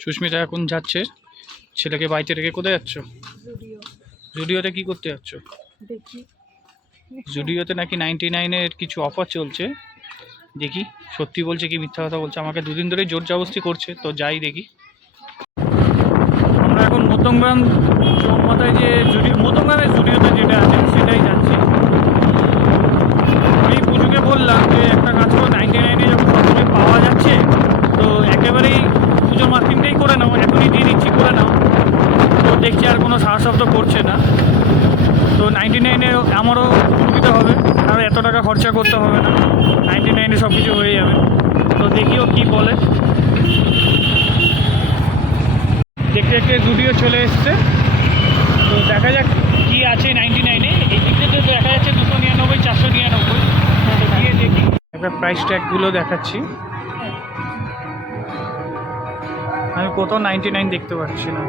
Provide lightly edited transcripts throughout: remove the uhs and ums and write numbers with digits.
সুস্মিতা এখন যাচ্ছে ছেলেকে বাড়িতে রেখে। কোথায় যাচ্ছ? জুডিওতে কি করতে যাচ্ছ? জুডিওতে নাকি 99-এর কিছু অফার চলছে। দেখি সত্যি বলছে কি মিথ্যা কথা বলছে, আমাকে দুদিন ধরে জোর জবরদস্তি করছে, তো যাই দেখি। আমরা এখন মধ্যমগ্রাম চৌমাথায় যে মধ্যমগ্রামের জুডিওতে যেটা আছে সেটাই যাচ্ছি। আমি পুজোকে বললাম যে একটা কাজ করো, 99-এ যখন সবসময় পাওয়া যাচ্ছে তো একেবারেই পুজোর মার্কেটিংটাই করে নাও, এখনই দিয়ে দিচ্ছি, করে নাও। তো দেখছি আর কোনো সাহস শব্দ করছে না। তো 99-এ আমারও সুবিধা হবে, আর এত টাকা খরচা করতে হবে না, 99-এ সব কিছু হয়ে যাবে। তো দেখি ও কী বলে। দেখতে দেখতে জুডিও চলে এসছে, তো দেখা যাক কি আছে 99-এ। এই দিক থেকে দেখা যাচ্ছে 299, 499। তো গিয়ে দেখি, একটা প্রাইস ট্যাগগুলো দেখাচ্ছি। আমি কোথাও 99 দেখতে পাচ্ছি না।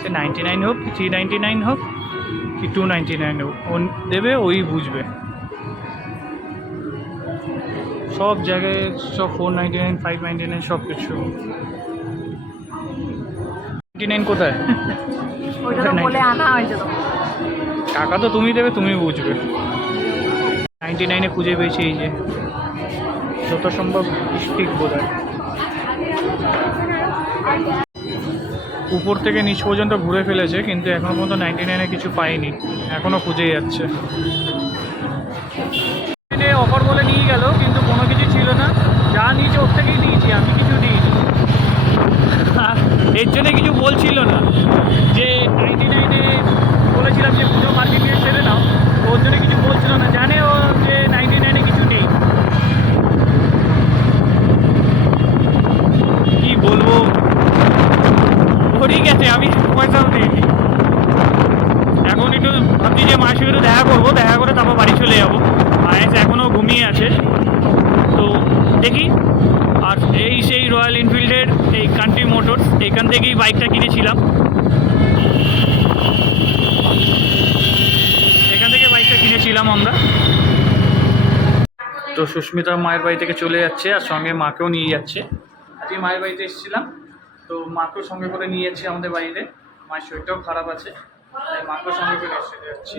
সে 99 হোক কি 399 হোক কি 299 হোক, ও দেবে, ওই বুঝবে। সব জায়গায় সব 499, 599 সব কিছু। 99 কোথায়? টাকা তো তুমি দেবে, তুমি বুঝবে। 99-এ খুঁজে পেয়েছি, এই যে যত সম্ভব স্টিক বোধ হয়। উপর থেকে নিচ পর্যন্ত ঘুরে ফেলেছে, কিন্তু এখনো পর্যন্ত 99-এ কিছু পাইনি, এখনো খুঁজে যাচ্ছে। অফার বলে নিয়ে গেল, কিন্তু কোনো কিছু ছিল না, যা নিয়েছে ওর থেকেই নিয়েছি, আমি কিছু নিইনি। এর জন্য কিছু বলছিল না যে 99-এ বলেছিলাম যে পুজো মার্কেটিংয়ে ছেড়ে নাও, ওর জন্য কিছু বলছিল না, জানে ও যে 99-এ কিছু নেই। কি বলবো, ঠিক আছে, আমি পয়সাও দিইনি। এখন একটু ভাবছি যে মায়ের সঙ্গে দেখা করবো, দেখা করে তারপর বাড়ি চলে যাবো। মায়ের এখনও ঘুমিয়ে আছে, তো দেখি। আর এই সেই রয়্যাল এনফিল্ডের এই কান্ট্রি মোটরস, এইখান থেকেই বাইকটা কিনেছিলাম, এখান থেকে বাইকটা কিনেছিলাম আমরা। তো সুস্মিতা মায়ের বাড়ি থেকে চলে যাচ্ছে, আর সঙ্গে মাকেও নিয়ে যাচ্ছে। আজকে মায়ের বাড়িতে এসেছিলাম, তো মাকেও সঙ্গে করে নিয়ে যাচ্ছি আমাদের বাড়িতে। মায়ের শরীরটাও খারাপ আছে, তাই মাকেও সঙ্গে করে এসে যাচ্ছি।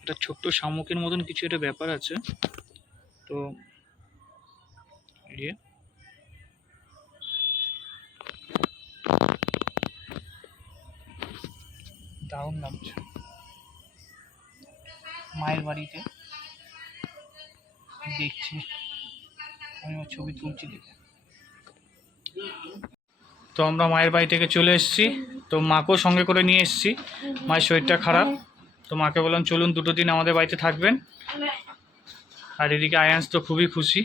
একটা ছোট্ট শামুকের মতন কিছু একটা ব্যাপার আছে, তো দারুণ লাগছে মায়ের বাড়িতে। দেখছি, আমি ছবি তুলছি দেখে। তো আমরা মায়ের বাড়ি থেকে চলে এসেছি, তো মাকেও সঙ্গে করে নিয়ে এসেছি। মায়ের শরীরটা খারাপ, তো মাকে বললাম চলুন 2 দিন আমাদের বাড়িতে থাকবেন। আর এদিকে আয়ান্স তো খুবই খুশি।